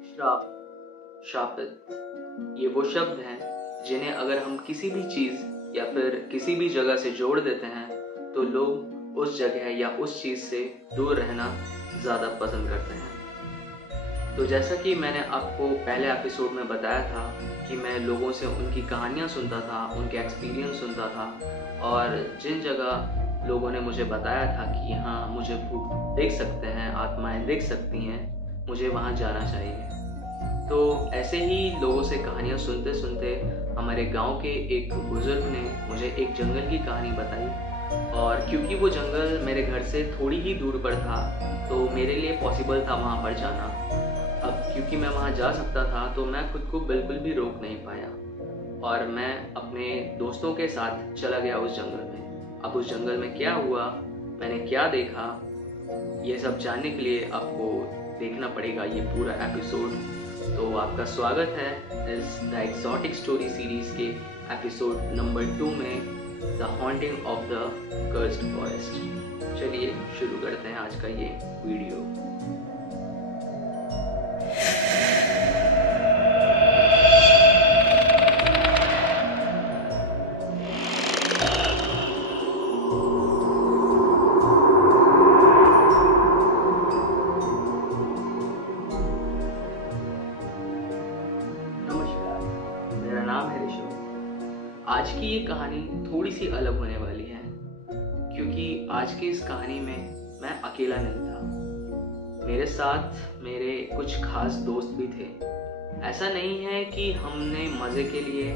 श्राप, शापित, ये वो शब्द हैं जिन्हें अगर हम किसी भी चीज़ या फिर किसी भी जगह से जोड़ देते हैं तो लोग उस जगह या उस चीज़ से दूर रहना ज़्यादा पसंद करते हैं। तो जैसा कि मैंने आपको पहले एपिसोड में बताया था कि मैं लोगों से उनकी कहानियाँ सुनता था, उनके एक्सपीरियंस सुनता था, और जिन जगह लोगों ने मुझे बताया था कि हाँ मुझे भूत देख सकते हैं, आत्माएं देख सकती हैं, मुझे वहाँ जाना चाहिए। तो ऐसे ही लोगों से कहानियाँ सुनते सुनते हमारे गांव के एक बुज़ुर्ग ने मुझे एक जंगल की कहानी बताई, और क्योंकि वो जंगल मेरे घर से थोड़ी ही दूर पर था तो मेरे लिए पॉसिबल था वहाँ पर जाना। अब क्योंकि मैं वहाँ जा सकता था तो मैं खुद को बिल्कुल भी रोक नहीं पाया और मैं अपने दोस्तों के साथ चला गया उस जंगल में। अब उस जंगल में क्या हुआ, मैंने क्या देखा, ये सब जानने के लिए आपको देखना पड़ेगा ये पूरा एपिसोड। तो आपका स्वागत है इस द एक्सोटिक स्टोरी सीरीज के एपिसोड नंबर 2 में, the haunting of the cursed forest. चलिए शुरू करते हैं आज का ये वीडियो। आज की ये कहानी थोड़ी सी अलग होने वाली है क्योंकि आज की इस कहानी में मैं अकेला नहीं था। मेरे साथ मेरे कुछ खास दोस्त भी थे। ऐसा नहीं है कि हमने मज़े के लिए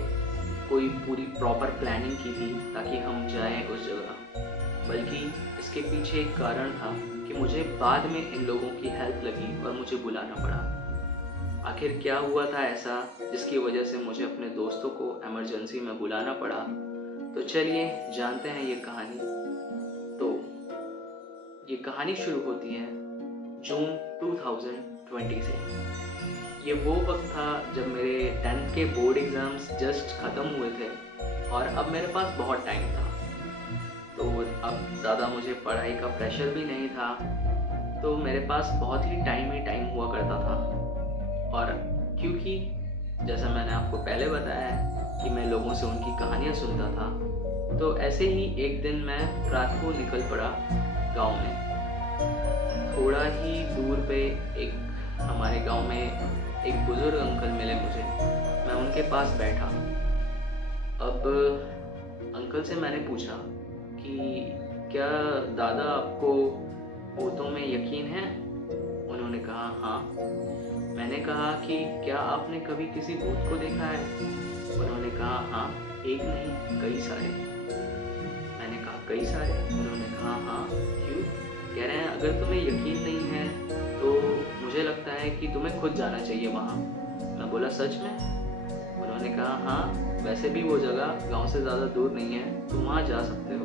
कोई पूरी प्रॉपर प्लानिंग की थी ताकि हम जाएं उस जगह, बल्कि इसके पीछे एक कारण था कि मुझे बाद में इन लोगों की हेल्प लगी और मुझे बुलाना पड़ा। आखिर क्या हुआ था ऐसा जिसकी वजह से मुझे अपने दोस्तों को इमरजेंसी में बुलाना पड़ा? तो चलिए जानते हैं ये कहानी। तो ये कहानी शुरू होती है जून 2020 से। ये वो वक्त था जब मेरे 10th के बोर्ड एग्ज़ाम्स जस्ट ख़त्म हुए थे और अब मेरे पास बहुत टाइम था। तो अब ज़्यादा मुझे पढ़ाई का प्रेशर भी नहीं था, तो मेरे पास बहुत ही टाइम हुआ करता था। और क्योंकि जैसा मैंने आपको पहले बताया है कि मैं लोगों से उनकी कहानियाँ सुनता था, तो ऐसे ही एक दिन मैं रात को निकल पड़ा गांव में। थोड़ा ही दूर पे एक हमारे गांव में एक बुज़ुर्ग अंकल मिले मुझे। मैं उनके पास बैठा। अब अंकल से मैंने पूछा कि क्या दादा आपको भूतों में यकीन है? उन्होंने कहा हाँ। मैंने कहा कि क्या आपने कभी किसी भूत को देखा है? उन्होंने कहा हाँ, एक नहीं कई सारे। मैंने कहा कई सारे? उन्होंने कहा हाँ। क्यों? कह रहे हैं अगर तुम्हें यकीन नहीं है तो मुझे लगता है कि तुम्हें खुद जाना चाहिए वहाँ। मैं बोला सच में? उन्होंने कहा हाँ, वैसे भी वो जगह गांव से ज़्यादा दूर नहीं है, तुम वहाँ जा सकते हो।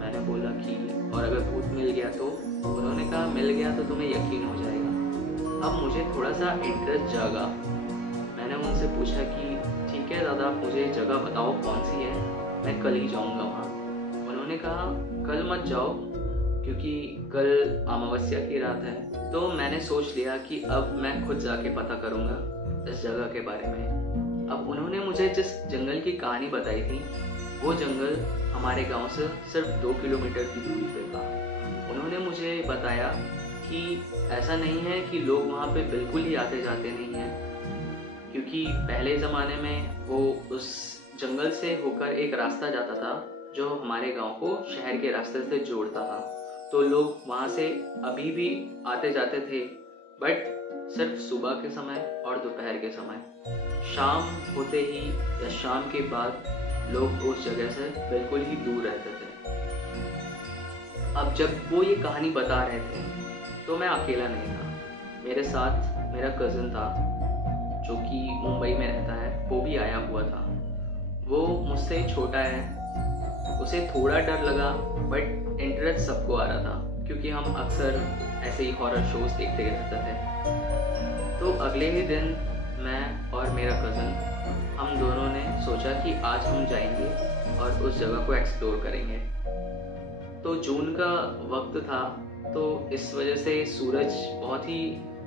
मैंने बोला कि और अगर भूत मिल गया तो? उन्होंने कहा मिल गया तो तुम्हें यकीन हो जाएगा। अब मुझे थोड़ा सा इंटरेस्ट जागा। मैंने उनसे पूछा कि ठीक है दादा, आप मुझे जगह बताओ कौन सी है, मैं कल ही जाऊंगा वहाँ। उन्होंने कहा कल मत जाओ क्योंकि कल अमावस्या की रात है। तो मैंने सोच लिया कि अब मैं खुद जाके पता करूँगा इस जगह के बारे में। अब उन्होंने मुझे जिस जंगल की कहानी बताई थी वो जंगल हमारे गाँव से सिर्फ 2 किलोमीटर की दूरी पर था। उन्होंने मुझे बताया कि ऐसा नहीं है कि लोग वहाँ पे बिल्कुल ही आते जाते नहीं हैं, क्योंकि पहले ज़माने में वो उस जंगल से होकर एक रास्ता जाता था जो हमारे गांव को शहर के रास्ते से जोड़ता था। तो लोग वहाँ से अभी भी आते जाते थे, बट सिर्फ सुबह के समय और दोपहर के समय। शाम होते ही या शाम के बाद लोग उस जगह से बिल्कुल ही दूर रहते थे। अब जब वो ये कहानी बता रहे थे तो मैं अकेला नहीं था। मेरे साथ मेरा कज़न था जो कि मुंबई में रहता है, वो भी आया हुआ था। वो मुझसे छोटा है। उसे थोड़ा डर लगा बट इंटरेस्ट सबको आ रहा था क्योंकि हम अक्सर ऐसे ही हॉरर शोज देखते रहते थे। तो अगले ही दिन मैं और मेरा कज़न हम दोनों ने सोचा कि आज हम जाएंगे और उस जगह को एक्सप्लोर करेंगे। तो जून का वक्त था, तो इस वजह से सूरज बहुत ही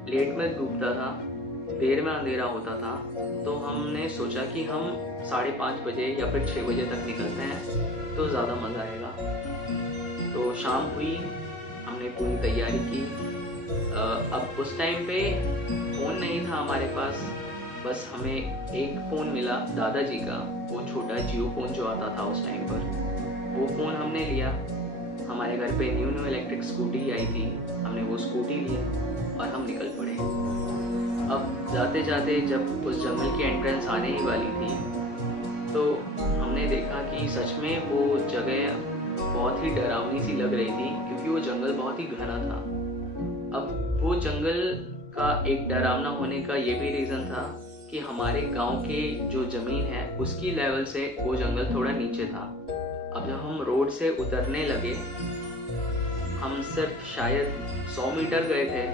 लेट में डूबता था। देर में अंधेरा होता था, तो हमने सोचा कि हम 5:30 बजे या फिर 6 बजे तक निकलते हैं तो ज़्यादा मज़ा आएगा। तो शाम हुई, हमने पूरी तैयारी की। अब उस टाइम पे फ़ोन नहीं था हमारे पास, बस हमें एक फ़ोन मिला दादाजी का, वो छोटा जियो फ़ोन जो आता था उस टाइम पर, वो फ़ोन हमने लिया। हमारे घर पे न्यू इलेक्ट्रिक स्कूटी आई थी, हमने वो स्कूटी लिया और हम निकल पड़े। अब जाते जाते जब उस जंगल की एंट्रेंस आने ही वाली थी, तो हमने देखा कि सच में वो जगह बहुत ही डरावनी सी लग रही थी, क्योंकि वो जंगल बहुत ही घना था। अब वो जंगल का एक डरावना होने का ये भी रीज़न था कि हमारे गांव के जो ज़मीन है उसकी लेवल से वो जंगल थोड़ा नीचे था। अब जब हम रोड से उतरने लगे, हम सिर्फ शायद 100 मीटर गए थे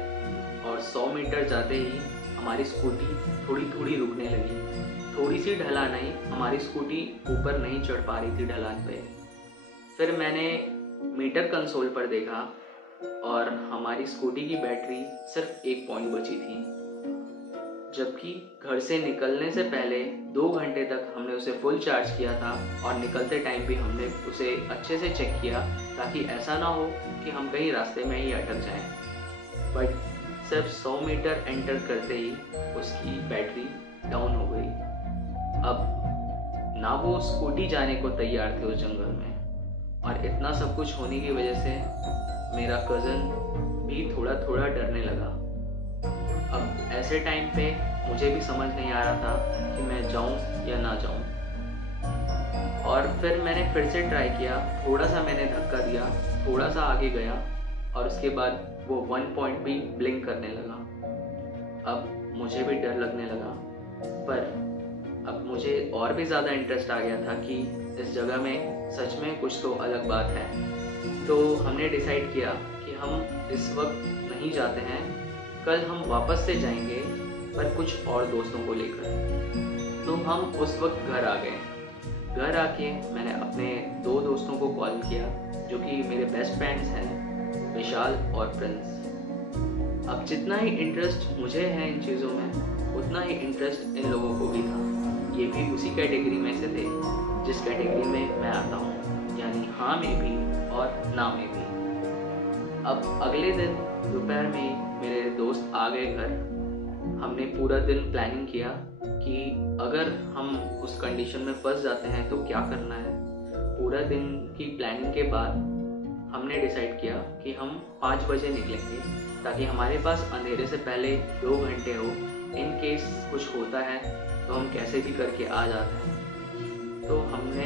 और 100 मीटर जाते ही हमारी स्कूटी थोड़ी थोड़ी रुकने लगी। थोड़ी सी ढलान आई, हमारी स्कूटी ऊपर नहीं चढ़ पा रही थी ढलान पे। फिर मैंने मीटर कंसोल पर देखा और हमारी स्कूटी की बैटरी सिर्फ 1 पॉइंट बची थी, जबकि घर से निकलने से पहले 2 घंटे तक हमने उसे फुल चार्ज किया था और निकलते टाइम भी हमने उसे अच्छे से चेक किया, ताकि ऐसा ना हो कि हम कहीं रास्ते में ही अटक जाएं। बट सिर्फ 100 मीटर एंटर करते ही उसकी बैटरी डाउन हो गई। अब ना वो स्कूटी जाने को तैयार थे उस जंगल में, और इतना सब कुछ होने की वजह से मेरा कज़न भी थोड़ा थोड़ा डरने लगा। अब ऐसे टाइम पे मुझे भी समझ नहीं आ रहा था कि मैं जाऊं या ना जाऊं। और फिर मैंने फिर से ट्राई किया, थोड़ा सा मैंने धक्का दिया, थोड़ा सा आगे गया और उसके बाद वो 1 पॉइंट भी ब्लिंक करने लगा। अब मुझे भी डर लगने लगा, पर अब मुझे और भी ज़्यादा इंटरेस्ट आ गया था कि इस जगह में सच में कुछ तो अलग बात है। तो हमने डिसाइड किया कि हम इस वक्त नहीं जाते हैं, कल हम वापस से जाएंगे, पर कुछ और दोस्तों को लेकर। तो हम उस वक्त घर आ गए। घर आके मैंने अपने 2 दोस्तों को कॉल किया, जो कि मेरे बेस्ट फ्रेंड्स हैं, विशाल और प्रिंस। अब जितना ही इंटरेस्ट मुझे है इन चीज़ों में, उतना ही इंटरेस्ट इन लोगों को भी था। ये भी उसी कैटेगरी में से थे जिस कैटेगरी में मैं आता हूँ, यानी हाँ में भी और ना में भी। अब अगले दिन दोपहर में मेरे दोस्त आ गए घर। हमने पूरा दिन प्लानिंग किया कि अगर हम उस कंडीशन में फंस जाते हैं तो क्या करना है। पूरा दिन की प्लानिंग के बाद हमने डिसाइड किया कि हम 5 बजे निकलेंगे, ताकि हमारे पास अंधेरे से पहले 2 घंटे हो। इन केस कुछ होता है तो हम कैसे भी करके आ जाते हैं। तो हमने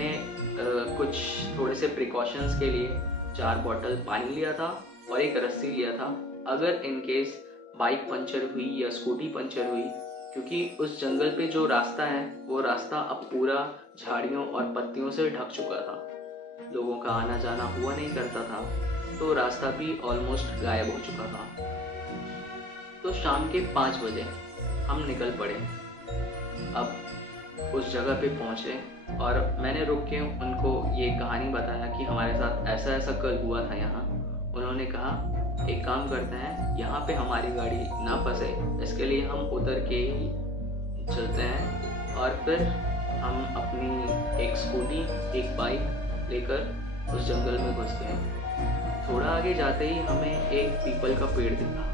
कुछ थोड़े से प्रिकॉशंस के लिए 4 बॉटल पानी लिया था और एक रस्सी लिया था, अगर इन केस बाइक पंचर हुई या स्कूटी पंचर हुई, क्योंकि उस जंगल पे जो रास्ता है वो रास्ता अब पूरा झाड़ियों और पत्तियों से ढक चुका था। लोगों का आना जाना हुआ नहीं करता था, तो रास्ता भी ऑलमोस्ट गायब हो चुका था। तो शाम के 5 बजे हम निकल पड़े। अब उस जगह पे पहुंचे और मैंने रुक के उनको ये कहानी बताया कि हमारे साथ ऐसा ऐसा कल हुआ था यहाँ। उन्होंने कहा एक काम करते हैं, यहाँ पे हमारी गाड़ी ना फंसे, इसके लिए हम उतर के ही चलते हैं। और फिर हम अपनी एक स्कूटी एक बाइक लेकर उस जंगल में घुस गए। थोड़ा आगे जाते ही हमें एक पीपल का पेड़ दिखा।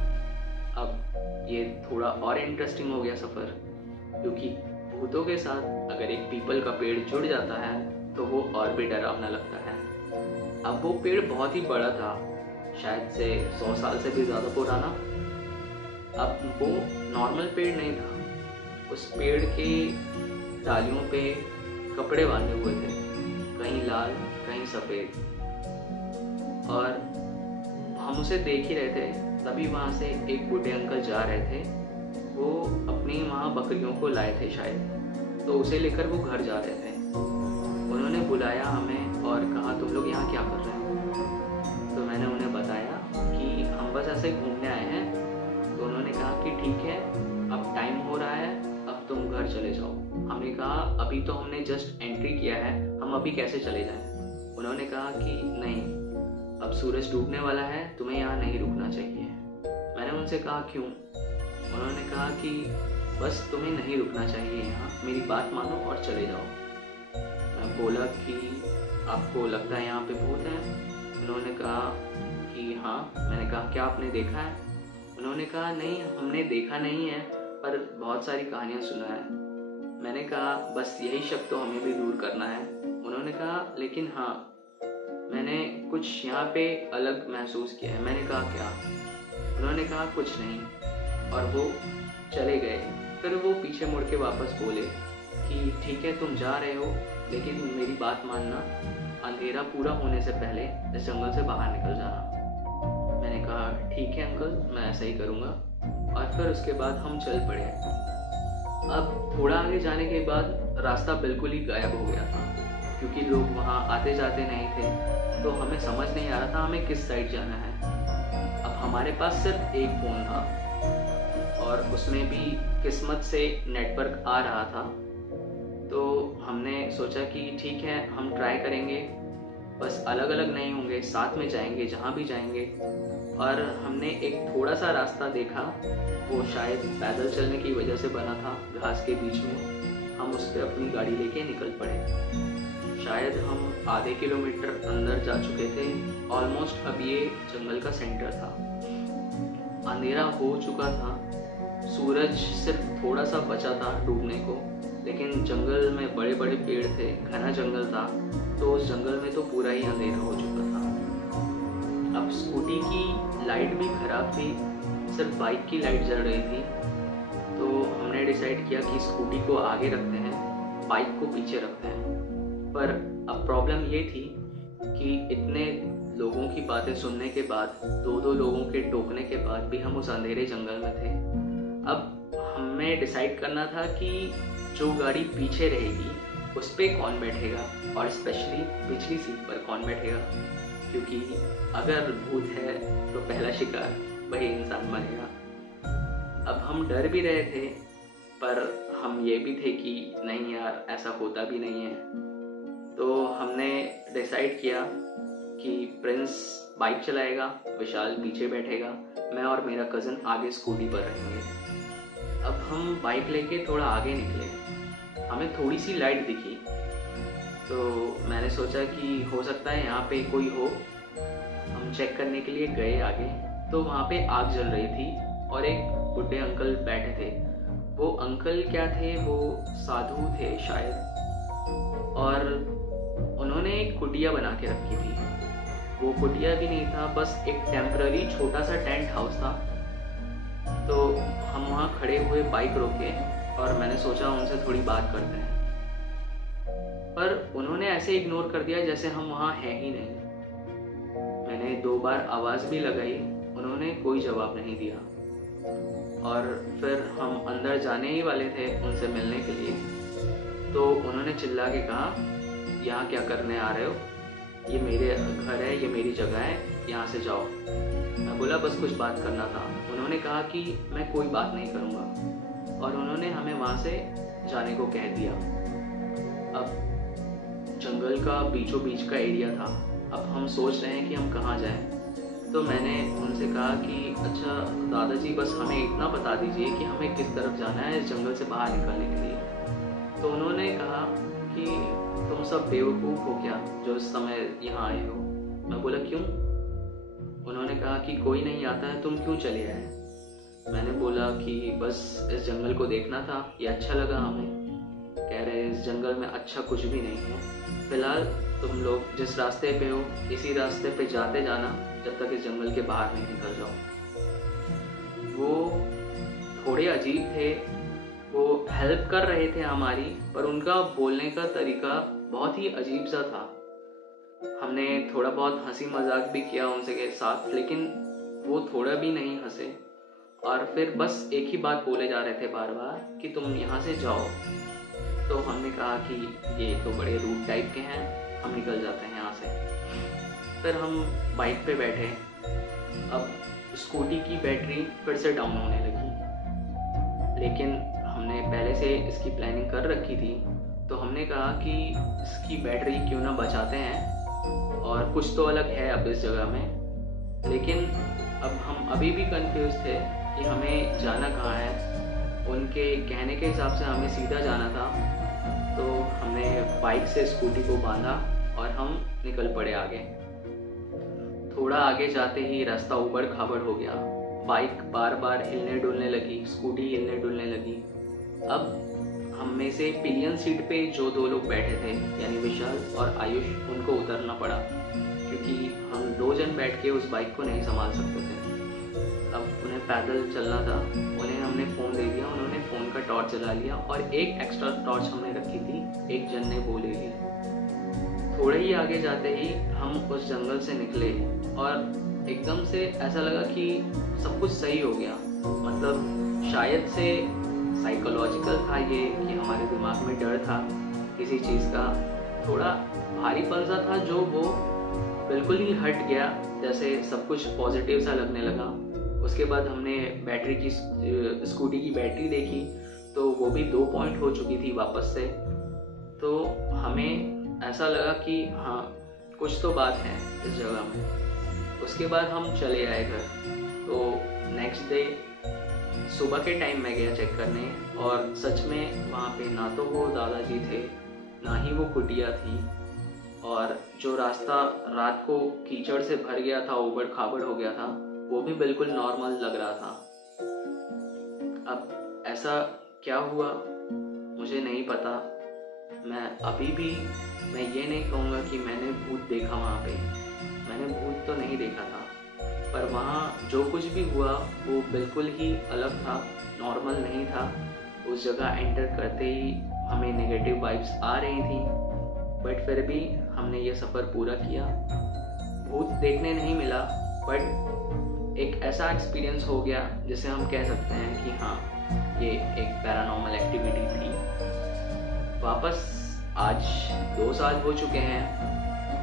अब ये थोड़ा और इंटरेस्टिंग हो गया सफ़र, क्योंकि भूतों के साथ अगर एक पीपल का पेड़ जुड़ जाता है तो वो और भी डरावना लगता है। अब वो पेड़ बहुत ही बड़ा था, शायद से 100 साल से भी ज़्यादा पुराना। अब वो नॉर्मल पेड़ नहीं था, उस पेड़ के डालियों पे कपड़े बांधे हुए थे, कहीं लाल कहीं सफ़ेद। और हम उसे देख ही रहे थे, तभी वहाँ से एक बूढ़े अंकल जा रहे थे। वो अपनी वहाँ बकरियों को लाए थे शायद, तो उसे लेकर वो घर जा रहे थे। उन्होंने बुलाया हमें और कहा तुम लोग यहाँ क्या कर रहे हो। तो मैंने उन्हें बताया कि हम बस ऐसे घूमने आए हैं। तो उन्होंने कहा कि ठीक है, अब टाइम हो रहा है, अब तुम घर चले जाओ। हमने कहा अभी तो हमने जस्ट एंट्री किया है, हम अभी कैसे चले जाएं। उन्होंने कहा कि नहीं, अब सूरज डूबने वाला है, तुम्हें यहाँ नहीं रुकना चाहिए। मैंने उनसे कहा क्यों। उन्होंने कहा कि बस तुम्हें नहीं रुकना चाहिए यहाँ, मेरी बात मानो और चले जाओ। मैं बोला कि आपको लगता है यहाँ पे भूत है? उन्होंने कहा कि हाँ। मैंने कहा क्या आपने देखा है? उन्होंने कहा नहीं, हमने देखा नहीं है, पर बहुत सारी कहानियाँ सुना है। मैंने कहा बस यही शक तो हमें भी दूर करना है। उन्होंने कहा लेकिन हाँ, मैंने कुछ यहाँ पे अलग महसूस किया है। मैंने कहा क्या? उन्होंने कहा कुछ नहीं, और वो चले गए। फिर वो पीछे मुड़ के वापस बोले कि ठीक है तुम जा रहे हो, लेकिन मेरी बात मानना, अंधेरा पूरा होने से पहले इस जंगल से बाहर निकल जाना। मैंने कहा ठीक है अंकल, मैं ऐसा ही करूँगा। और फिर उसके बाद हम चल पड़े। अब थोड़ा आगे जाने के बाद रास्ता बिल्कुल ही गायब हो गया था, क्योंकि लोग वहाँ आते जाते नहीं थे, तो हमें समझ नहीं आ रहा था हमें किस साइड जाना है। अब हमारे पास सिर्फ एक फ़ोन था और उसमें भी किस्मत से नेटवर्क आ रहा था, तो हमने सोचा कि ठीक है हम ट्राई करेंगे, बस अलग अलग नहीं होंगे, साथ में जाएंगे जहाँ भी जाएंगे। और हमने एक थोड़ा सा रास्ता देखा, वो शायद पैदल चलने की वजह से बना था, घास के बीच में। हम उस पर अपनी गाड़ी लेके निकल पड़े। शायद हम आधे किलोमीटर अंदर जा चुके थे, ऑलमोस्ट। अब ये जंगल का सेंटर था, अंधेरा हो चुका था, सूरज सिर्फ थोड़ा सा बचा था डूबने को, लेकिन जंगल में बड़े बड़े पेड़ थे, घना जंगल था, तो उस जंगल में तो पूरा ही अंधेरा हो चुका था। अब स्कूटी की लाइट भी खराब थी, सिर्फ बाइक की लाइट जल रही थी, तो हमने डिसाइड किया कि स्कूटी को आगे रखते हैं, बाइक को पीछे रखते हैं। पर अब प्रॉब्लम ये थी कि इतने लोगों की बातें सुनने के बाद, दो लोगों के टोकने के बाद भी हम उस अंधेरे जंगल में थे। अब हमें डिसाइड करना था कि जो गाड़ी पीछे रहेगी उस पर कौन बैठेगा, और स्पेशली पिछली सीट पर कौन बैठेगा, क्योंकि अगर भूत है तो पहला शिकार वही इंसान बनेगा। अब हम डर भी रहे थे, पर हम ये भी थे कि नहीं यार, ऐसा होता भी नहीं है। तो हमने डिसाइड किया कि प्रिंस बाइक चलाएगा, विशाल पीछे बैठेगा, मैं और मेरा कज़न आगे स्कूटी पर रहेंगे। अब हम बाइक लेके थोड़ा आगे निकले, हमें थोड़ी सी लाइट दिखी, तो मैंने सोचा कि हो सकता है यहाँ पे कोई हो। हम चेक करने के लिए गए आगे, तो वहाँ पे आग जल रही थी और एक बुढ़े अंकल बैठे थे। वो अंकल क्या थे, वो साधु थे शायद, और उन्होंने एक कुटिया बना के रखी थी। वो कुटिया भी नहीं था, बस एक टेम्पररी छोटा सा टेंट हाउस था। तो हम वहाँ खड़े हुए बाइक रोके और मैंने सोचा उनसे थोड़ी बात करते हैं, पर उन्होंने ऐसे इग्नोर कर दिया जैसे हम वहाँ हैं ही नहीं। मैंने 2 बार आवाज़ भी लगाई, उन्होंने कोई जवाब नहीं दिया। और फिर हम अंदर जाने ही वाले थे उनसे मिलने के लिए, तो उन्होंने चिल्ला के कहा, यहाँ क्या करने आ रहे हो? ये मेरे घर है, ये मेरी जगह है, यहाँ से जाओ। मैं बोला बस कुछ बात करना था। उन्होंने कहा कि मैं कोई बात नहीं करूँगा, और उन्होंने हमें वहाँ से जाने को कह दिया। अब जंगल का बीचों बीच का एरिया था, अब हम सोच रहे हैं कि हम कहाँ जाएं। तो मैंने उनसे कहा कि अच्छा दादाजी, बस हमें इतना बता दीजिए कि हमें किस तरफ जाना है इस जंगल से बाहर निकलने के लिए। तो उन्होंने कहा कि तुम सब बेवकूफ़ हो क्या जो इस समय यहाँ आए हो? मैं बोला क्यों? उन्होंने कहा कि कोई नहीं आता है, तुम क्यों चले आए? मैंने बोला कि बस इस जंगल को देखना था, ये अच्छा लगा हमें। कह रहे इस जंगल में अच्छा कुछ भी नहीं है, फिलहाल तुम लोग जिस रास्ते पे हो इसी रास्ते पे जाते जाना जब तक इस जंगल के बाहर नहीं निकल जाओ। वो थोड़े अजीब थे, वो हेल्प कर रहे थे हमारी, पर उनका बोलने का तरीका बहुत ही अजीब सा था। हमने थोड़ा बहुत हंसी मजाक भी किया उनसे के साथ, लेकिन वो थोड़ा भी नहीं हंसे, और फिर बस एक ही बात बोले जा रहे थे बार बार कि तुम यहाँ से जाओ। तो हमने कहा कि ये तो बड़े रूड टाइप के हैं, हम निकल जाते हैं यहाँ से। फिर हम बाइक पे बैठे। अब स्कूटी की बैटरी फिर से डाउन होने लगी, लेकिन हमने पहले से इसकी प्लानिंग कर रखी थी, तो हमने कहा कि इसकी बैटरी क्यों ना बचाते हैं, और कुछ तो अलग है अब इस जगह में। लेकिन अब हम अभी भी कंफ्यूज थे कि हमें जाना कहाँ है, उनके कहने के हिसाब से हमें सीधा जाना था, तो हमने बाइक से स्कूटी को बांधा और हम निकल पड़े आगे। थोड़ा आगे जाते ही रास्ता ऊबड़ खाबड़ हो गया, बाइक बार बार हिलने डुलने लगी, स्कूटी हिलने डुलने लगी। अब हम में से पिलियन सीट पे जो 2 लोग बैठे थे, यानी विशाल और आयुष, उनको उतरना पड़ा क्योंकि हम 2 जन बैठ के उस बाइक को नहीं संभाल सकते थे। अब उन्हें पैदल चलना था, उन्हें हमने फ़ोन दे दिया, उन्होंने फ़ोन का टॉर्च जला लिया और एक एक्स्ट्रा टॉर्च हमने रखी थी, एक जन ने वो ले ली। थोड़े ही आगे जाते ही हम उस जंगल से निकले और एकदम से ऐसा लगा कि सब कुछ सही हो गया। मतलब शायद से साइकोलॉजिकल था ये कि हमारे दिमाग में डर था किसी चीज़ का, थोड़ा भारीपन सा था जो वो बिल्कुल ही हट गया, जैसे सब कुछ पॉजिटिव सा लगने लगा। उसके बाद हमने बैटरी की स्कूटी की बैटरी देखी तो वो भी 2 पॉइंट हो चुकी थी वापस से। तो हमें ऐसा लगा कि हाँ, कुछ तो बात है इस जगह में। उसके बाद हम चले आए घर। तो नेक्स्ट डे सुबह के टाइम मैं गया चेक करने और सच में वहाँ पे ना तो वो दादाजी थे, ना ही वो कुटिया थी, और जो रास्ता रात को कीचड़ से भर गया था, ऊबड़ खाबड़ हो गया था, वो भी बिल्कुल नॉर्मल लग रहा था। अब ऐसा क्या हुआ मुझे नहीं पता। मैं ये नहीं कहूँगा कि मैंने भूत देखा वहाँ पे, मैंने भूत तो नहीं देखा था, पर वहाँ जो कुछ भी हुआ वो बिल्कुल ही अलग था, नॉर्मल नहीं था। उस जगह एंटर करते ही हमें नेगेटिव वाइब्स आ रही थी, बट फिर भी हमने ये सफ़र पूरा किया। भूत देखने नहीं मिला, बट एक ऐसा एक्सपीरियंस हो गया जिसे हम कह सकते हैं कि हाँ, ये एक पैरानॉर्मल एक्टिविटी थी। वापस आज 2 साल हो चुके हैं,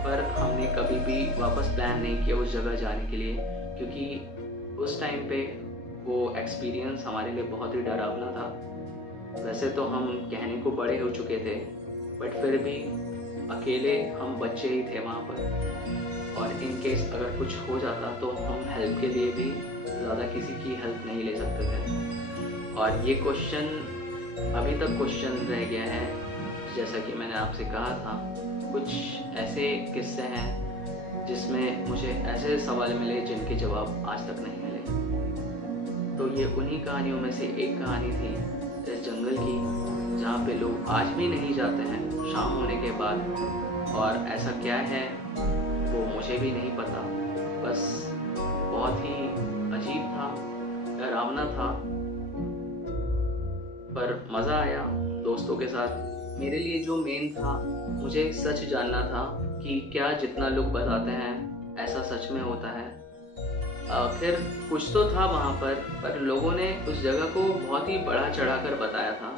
पर हमने कभी भी वापस प्लान नहीं किया उस जगह जाने के लिए, क्योंकि उस टाइम पे वो एक्सपीरियंस हमारे लिए बहुत ही डरावना था। वैसे तो हम कहने को बड़े हो चुके थे, बट फिर भी अकेले हम बच्चे ही थे वहाँ पर, और इन केस अगर कुछ हो जाता तो हम हेल्प के लिए भी ज़्यादा किसी की हेल्प नहीं ले सकते थे। और ये क्वेश्चन अभी तक क्वेश्चन रह गया है। जैसा कि मैंने आपसे कहा था, कुछ ऐसे किस्से हैं जिसमें मुझे ऐसे सवाल मिले जिनके जवाब आज तक नहीं मिले। तो ये उन्हीं कहानियों में से एक कहानी थी इस जंगल की, जहाँ पे लोग आज भी नहीं जाते हैं शाम होने के बाद। और ऐसा क्या है वो मुझे भी नहीं पता, बस बहुत ही अजीब था, डरावना था, पर मज़ा आया दोस्तों के साथ। मेरे लिए जो मेन था, मुझे सच जानना था कि क्या जितना लोग बताते हैं ऐसा सच में होता है। फिर कुछ तो था वहाँ पर लोगों ने उस जगह को बहुत ही बढ़ा चढ़ा कर बताया था।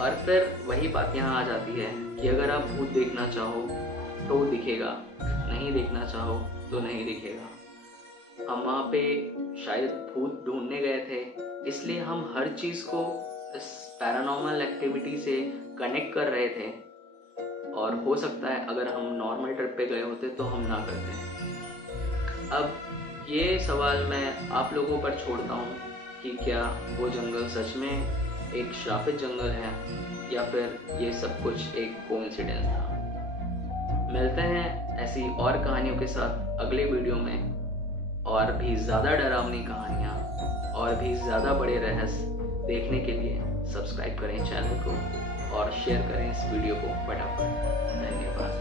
और फिर वही बात यहाँ आ जाती है कि अगर आप भूत देखना चाहो तो दिखेगा, नहीं देखना चाहो तो नहीं दिखेगा। हम वहाँ पे शायद भूत ढूंढने गए थे, इसलिए हम हर चीज़ को इस पैरानॉर्मल एक्टिविटी से कनेक्ट कर रहे थे, और हो सकता है अगर हम नॉर्मल ट्रिप पे गए होते तो हम ना करते। अब ये सवाल मैं आप लोगों पर छोड़ता हूँ कि क्या वो जंगल सच में एक श्रापित जंगल है या फिर ये सब कुछ एक कोइंसिडेंस था। मिलते हैं ऐसी और कहानियों के साथ अगले वीडियो में, और भी ज़्यादा डरावनी कहानियाँ और भी ज़्यादा बड़े रहस्य देखने के लिए सब्सक्राइब करें चैनल को और शेयर करें इस वीडियो को फटाफट। धन्यवाद।